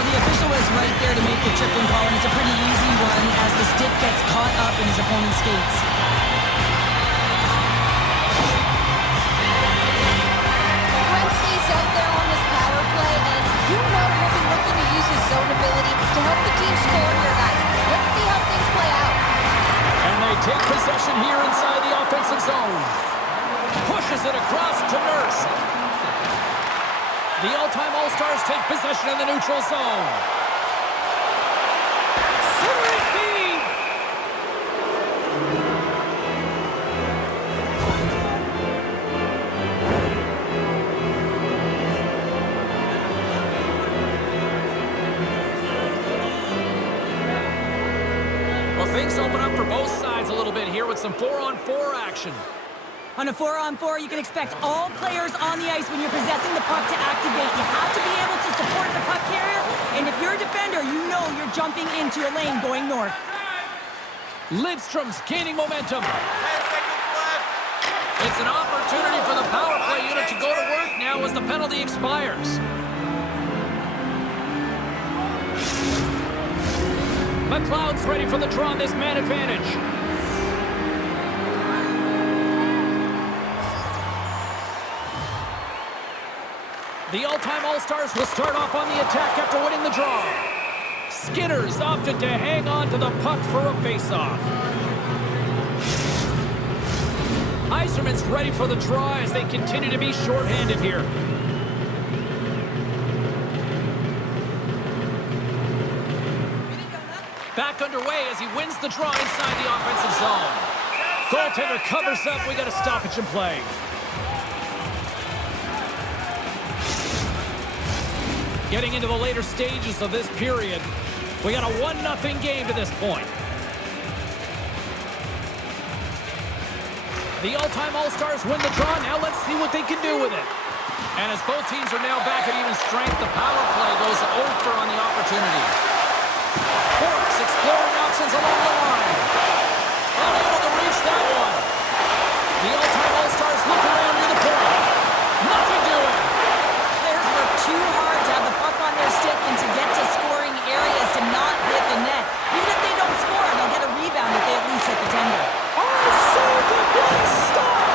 Well, the official was right there to make the tripping call, and it's a pretty easy one as the stick gets caught up in his opponent's skates. Gretzky's out there on this power play, and you know he'll be looking to use his zone ability to help the team score here, guys. Let's see how things play out. And they take possession here inside the offensive zone. Pushes it across to Nurse. The all-time All-Stars take possession in the neutral zone. Centering feed! Well, things open up for both sides a little bit here with some 4-on-4 action. On a 4-on-4, you can expect all players on the ice when you're possessing the puck to activate. You have to be able to support the puck carrier, and if you're a defender, you know you're jumping into a lane going north. Lidstrom's gaining momentum. 10 seconds left. It's an opportunity for the power play unit to go to work now as the penalty expires. McLeod's ready for the draw on this man advantage. The all-time All-Stars will start off on the attack after winning the draw. Skinner's opted to hang on to the puck for a face-off. Yzerman's ready for the draw as they continue to be shorthanded here. Back underway as he wins the draw inside the offensive zone. Goaltender covers up. We got a stoppage in play. Getting into the later stages of this period, we got a 1-0 game to this point. The all-time All-Stars win the draw. Now let's see what they can do with it. And as both teams are now back at even strength, the power play goes over on the opportunity. Borks exploring options along the line. Unable to reach that one. The all-time All-Stars look around near the point. Nothing doing. Players work too hard to have the puck on their stick and to get to scoring areas to not hit the net. Even if they don't score, they'll get a rebound if they at least hit the tender.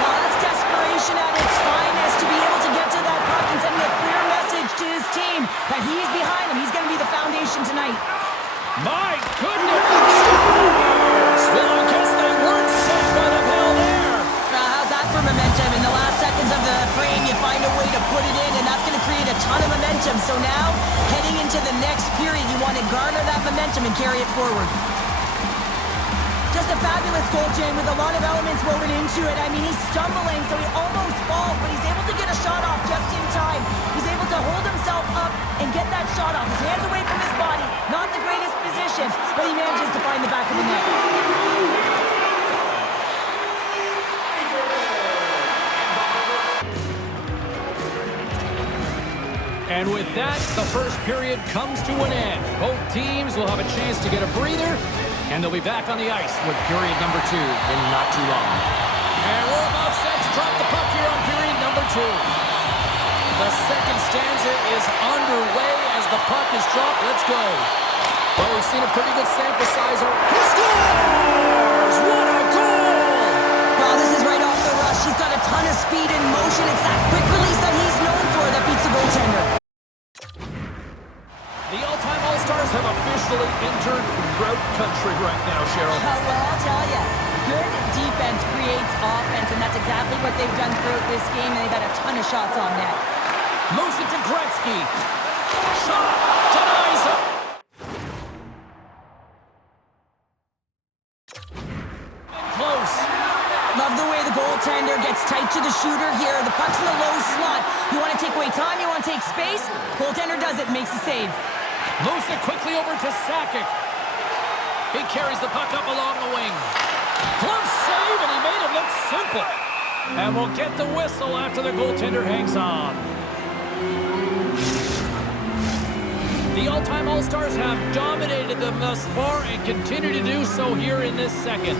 Now that's desperation at its finest to be able to get to that puck and send a clear message to his team that he's behind them. He's going to be the foundation tonight. My goodness! Well, I guess they weren't set by the bell there. How's that for momentum? In the last seconds of the frame, you find a way to put it in, and that's going to create a ton of momentum. So now, heading into the next period, you want to garner that momentum and carry it forward. Just a fabulous goal, Jane, with a lot of elements woven into it. I mean, he's stumbling, so he almost falls, but he's able to get a shot off just in time. He's able to hold himself up and get that shot off. His hands away from his body. Not the greatest position, but he manages to find the back of the net. And with that, the first period comes to an end. Both teams will have a chance to get a breather, and they'll be back on the ice with period number 2 in not too long. And we're about set to drop the puck here on period number 2. The second stanza is underway as the puck is dropped. Let's go. Well, we've seen a pretty good sample size. He scores! What a goal! Well, this is right off the rush. He's got a ton of speed and motion. It's that quick release that he's known for that beats the goaltender. The all-time All-Stars have officially entered road country right now, Cheryl. Well, I'll tell you, good defense creates offense, and that's exactly what they've done throughout this game, and they've had a ton of shots on net. Moves it to Gretzky. Shot! Denies it! And close. Love the way the goaltender gets tight to the shooter here. The puck's in the low slot. You want to take away time, you want to take space. Goaltender does it, makes the save. Moves it quickly over to Sakic. He carries the puck up along the wing. Close save, and he made it look simple. And we'll get the whistle after the goaltender hangs on. The all-time All-Stars have dominated them thus far and continue to do so here in this second.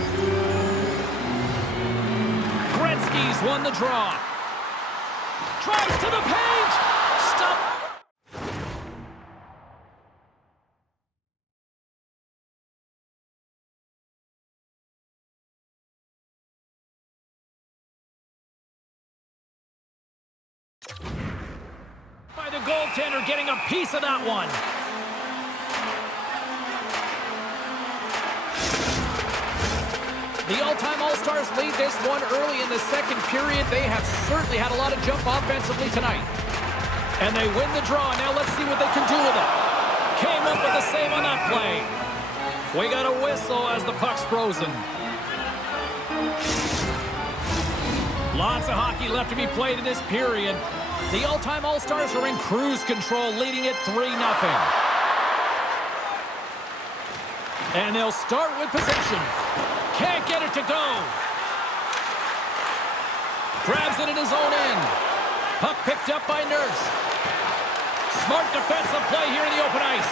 Gretzky's won the draw. Tries to the paint! Stop! goaltender getting a piece of that one. The all-time All-Stars lead this one early in the second period. They have certainly had a lot of jump offensively tonight. And they win the draw. Now let's see what they can do with it. Came up with the save on that play. We got a whistle as the puck's frozen. Lots of hockey left to be played in this period. The all-time All-Stars are in cruise control, leading it 3-0. And they'll start with possession. Can't get it to go. Grabs it in his own end. Puck picked up by Nurse. Smart defensive play here in the open ice.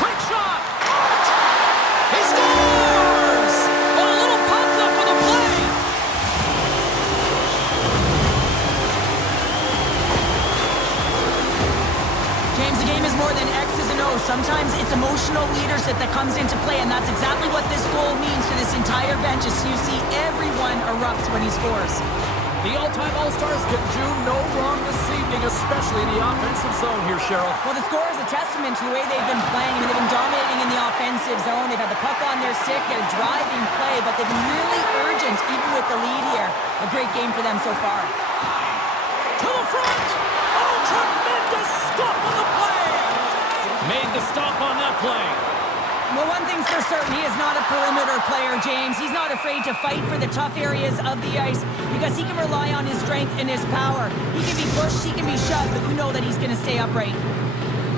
Quick shot. He scores! A little puck left for the play. James, the game is more than X's and O's. Sometimes it's emotional leadership that comes into play, and that's exactly what this goal means to this entire bench. As you see, everyone erupts when he scores. The all-time All-Stars can do no wrong this evening, especially in the offensive zone here, Cheryl. Well, the score is a testament to the way they've been playing. I mean, they've been dominating in the offensive zone. They've had the puck on their stick. They're driving play, but they've been really urgent, even with the lead here. A great game for them so far. To the front! Oh, tremendous stop on the play! Made the stop on that play. Well, one thing's for certain, he is not a perimeter player, James. He's not afraid to fight for the tough areas of the ice because he can rely on his strength and his power. He can be pushed, he can be shoved, but you know that he's going to stay upright.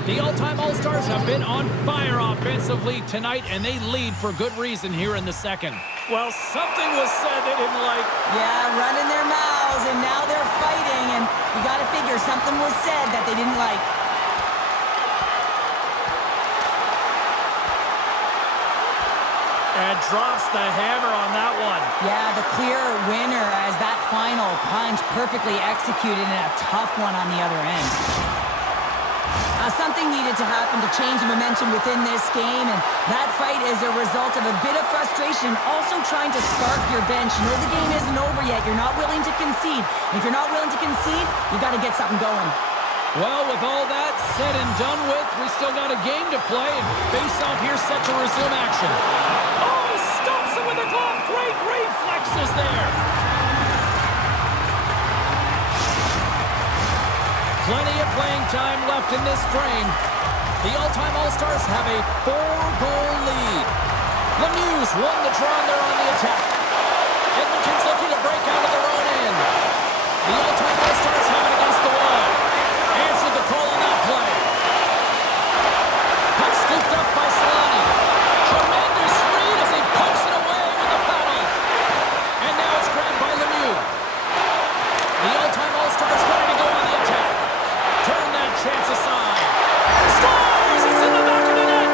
The all-time All-Stars have been on fire offensively tonight, and they lead for good reason here in the second. Well, something was said they didn't like. Yeah, running their mouths, and now they're fighting, and you got to figure something was said that they didn't like. And drops the hammer on that one. Yeah, the clear winner as that final punch perfectly executed and a tough one on the other end. Something needed to happen to change the momentum within this game, and that fight is a result of a bit of frustration, also trying to spark your bench. You know the game isn't over yet. You're not willing to concede. If you're not willing to concede, you got to get something going. Well, with all that said and done with, we still got a game to play, and face-off here set to resume action. Oh, he stops him with a glove. Great reflexes there. Plenty of playing time left in this frame. The all-time All-Stars have a 4-goal lead. Lemieux won the draw and they're on the attack. Edmonton's looking to break out of their own end. The all-time All-Stars have it against the wall. Answered the call on that play. Puck scooped up by Solani. Tremendous read as he pokes it away with the paddle. And now it's grabbed by Lemieux. The all-time All-Stars ready to go on the attack. Turn that chance aside. Scores! It's in the back of the net.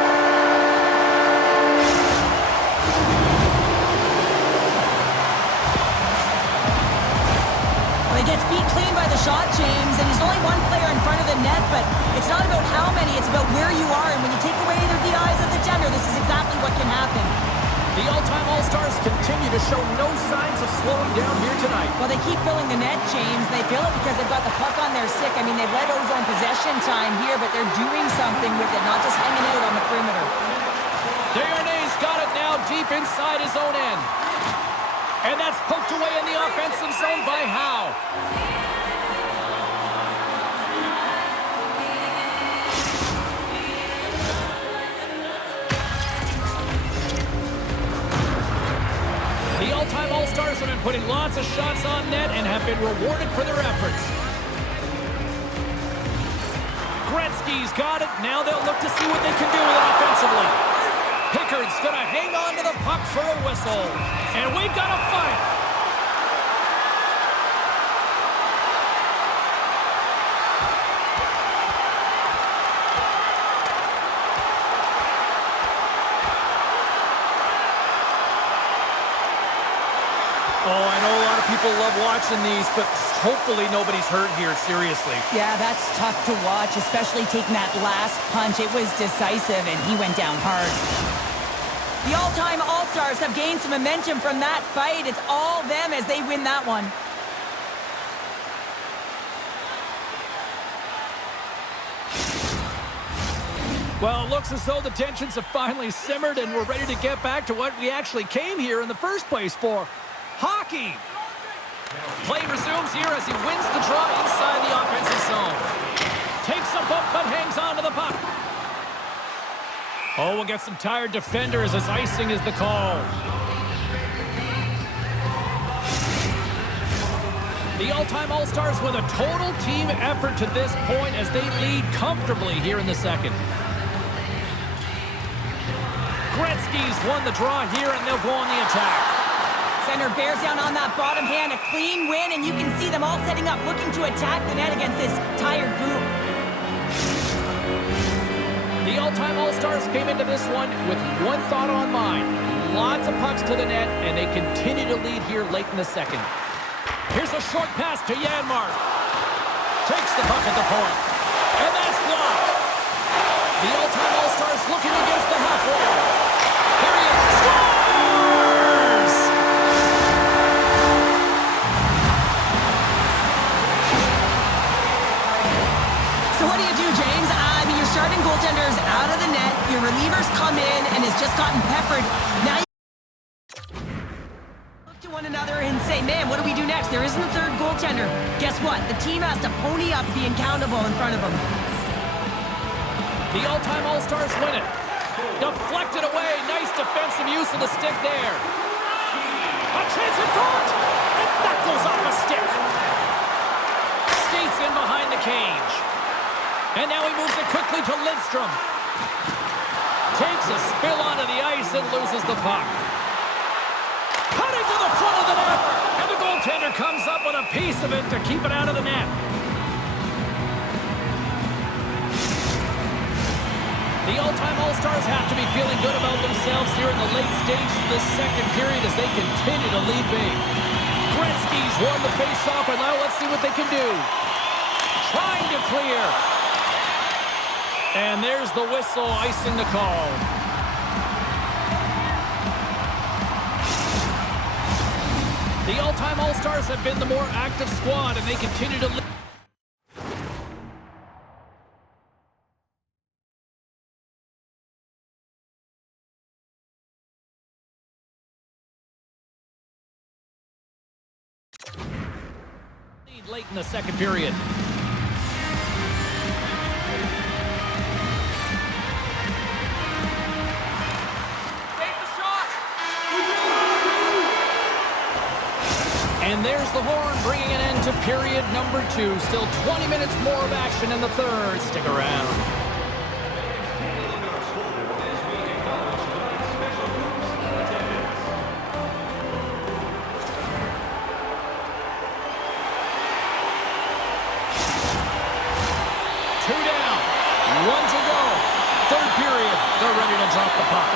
Well, he gets beat clean by the shot, James, and he's only one player in front of the net, but it's not about how many, it's about where you are, and when you take away the eyes of the defender, this is exactly what can happen. The all-time All-Stars continue to show no signs of slowing down here tonight. Well, they keep filling the net, James. They fill it because they've got the puck on their stick. I mean, they've let Ozone possession time here, but they're doing something with it, not just hanging out on the perimeter. Desharnais got it now deep inside his own end. And that's poked away in the offensive zone by Howe. The all-time All-Stars have been putting lots of shots on net and have been rewarded for their efforts. Gretzky's got it. Now they'll look to see what they can do with it offensively. Pickard's going to hang on to the puck for a whistle. And we've got a fight. Oh, I know a lot of people love watching these, but hopefully nobody's hurt here, seriously. Yeah, that's tough to watch, especially taking that last punch. It was decisive, and he went down hard. The all-time All-Stars have gained some momentum from that fight. It's all them as they win that one. Well, it looks as though the tensions have finally simmered and we're ready to get back to what we actually came here in the first place for. Hockey. Play resumes here as he wins the draw inside the offensive zone. Takes a bump but hangs on to the puck. Oh, we'll get some tired defenders as icing is the call. The all-time All-Stars with a total team effort to this point as they lead comfortably here in the second. Gretzky's won the draw here, and they'll go on the attack. Center bears down on that bottom hand, a clean win, and you can see them all setting up, looking to attack the net against this tired group. The all-time All-Stars came into this one with one thought on mind. Lots of pucks to the net, and they continue to lead here late in the second. Here's a short pass to Janmark. Takes the puck at the point, and that's blocked. The all-time All-Stars looking against the half wall. Here he is. Scores! So what do you do, James? I mean, your starting goaltender's out of the net, your relievers come in and has just gotten peppered. Now you look to one another and say, man, what do we do next? There isn't a third goaltender. Guess what? The team has to pony up, be accountable in front of them. The all-time All-Stars win it. Deflected away. Nice defensive use of the stick there. A chance in front. And that goes off a stick. Skates in behind the cage. And now he moves it quickly to Lidstrom. Takes a spill onto the ice and loses the puck. Cutting to the front of the net. And the goaltender comes up with a piece of it to keep it out of the net. The all-time All-Stars have to be feeling good about themselves here in the late stages of this second period as they continue to lead big. Gretzky's won the face-off, and now let's see what they can do. Trying to clear. And there's the whistle, icing the call. The all-time All-Stars have been the more active squad, and they continue to lead. Late in the second period. Take the shot. And there's the horn bringing an end to period number 2. Still 20 minutes more of action in the third. Stick around. One to go. Third period. They're ready to drop the puck.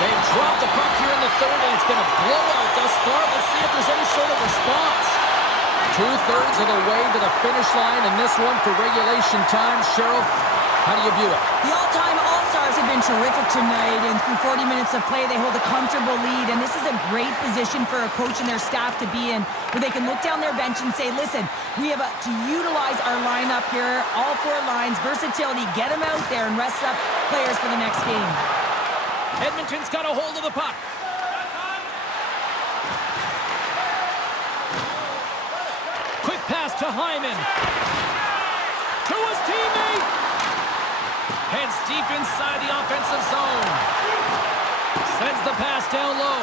They've dropped the puck here in the third, and it's been a blowout thus far. Let's see if there's any sort of response. 2/3 of the way to the finish line in this one for regulation time. Cheryl, how do you view it? The all-time All-Stars have been terrific tonight, and through 40 minutes of play, they hold a comfortable lead, and this is a great position for a coach and their staff to be in, where they can look down their bench and say, listen, we have to utilize our lineup here, all 4 lines, versatility, get them out there and rest up players for the next game. Edmonton's got a hold of the puck. Quick pass to Hyman. To his teammate. Heads deep inside the offensive zone. Sends the pass down low.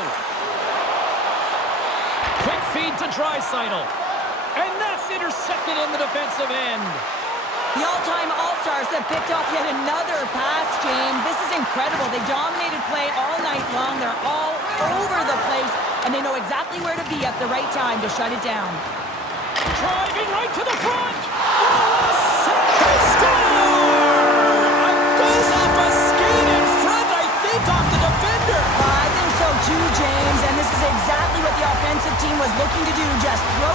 Quick feed to Draisaitl. And that's intercepted in the defensive end. The all-time All-Stars have picked off yet another pass, James. This is incredible. They dominated play all night long. They're all over the place, and they know exactly where to be at the right time to shut it down. Driving right to the front. Oh, second score! And goes off a skate in front, I think, off the defender. I think so too, James, and this is exactly what the offensive team was looking to do. Just throw